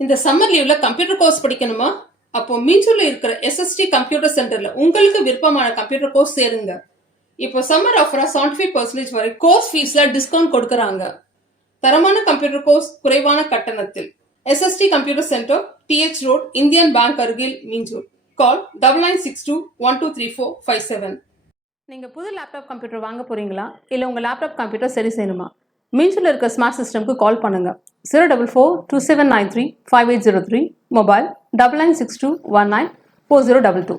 இந்த சம்மர் லீவ்ல computer course படிக்கணுமா? அப்போ மீஞ்சூர்ல இருக்கிற SST கம்ப்யூட்டர் சென்டர்ல உங்களுக்கு விருப்பமான கம்ப்யூட்டர் கோர்ஸ் சேருங்க. இப்போ சம்மர் ஆஃபரா 75% வரை கோர்ஸ் ஃபீஸ்ல டிஸ்கவுண்ட் கொடுக்கறாங்க. தரமான கம்ப்யூட்டர் கோர்ஸ் குறைவான கட்டணத்தில். SST computer centre, TH road, Indian bank அருகில், மீஞ்சூர். கால் 9962123457. நீங்க புது லேப்டாப் கம்ப்யூட்டர் வாங்க போறீங்களா? இல்ல உங்க லேப்டாப் கம்ப்யூட்டர் சரி செய்யணுமா? மீஞ்சூர்ல இருக்க ஸ்மார்ட் சிஸ்டம்க்கு கால் பண்ணுங்க. 04427935803. மொபைல் 9962194022.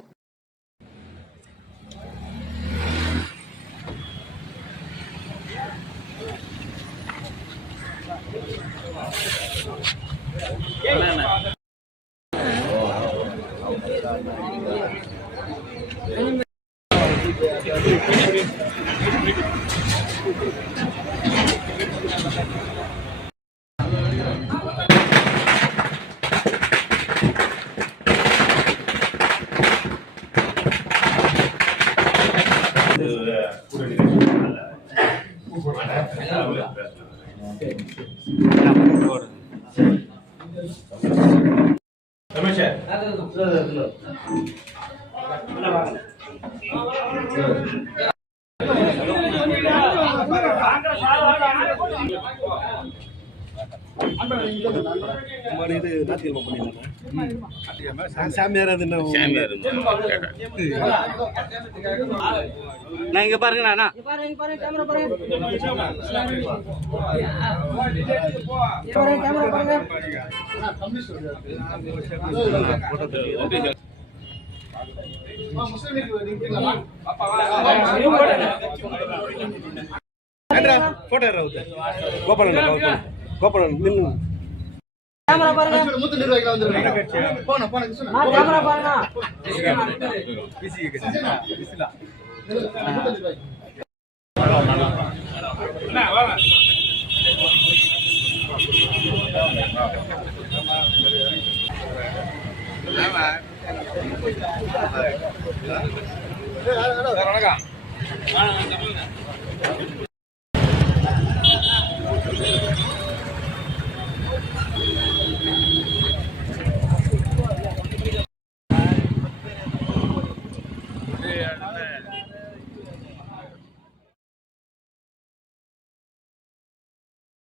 இங்க பாருங்க கோபாலன் கேமரா பாருங்க மூத்த நிர்வாகிகள் வந்திருக்காங்க போங்க கேமரா பாருங்க பிசி பிசில மூத்த நிர்வாகி என்ன வாங்க ஆமா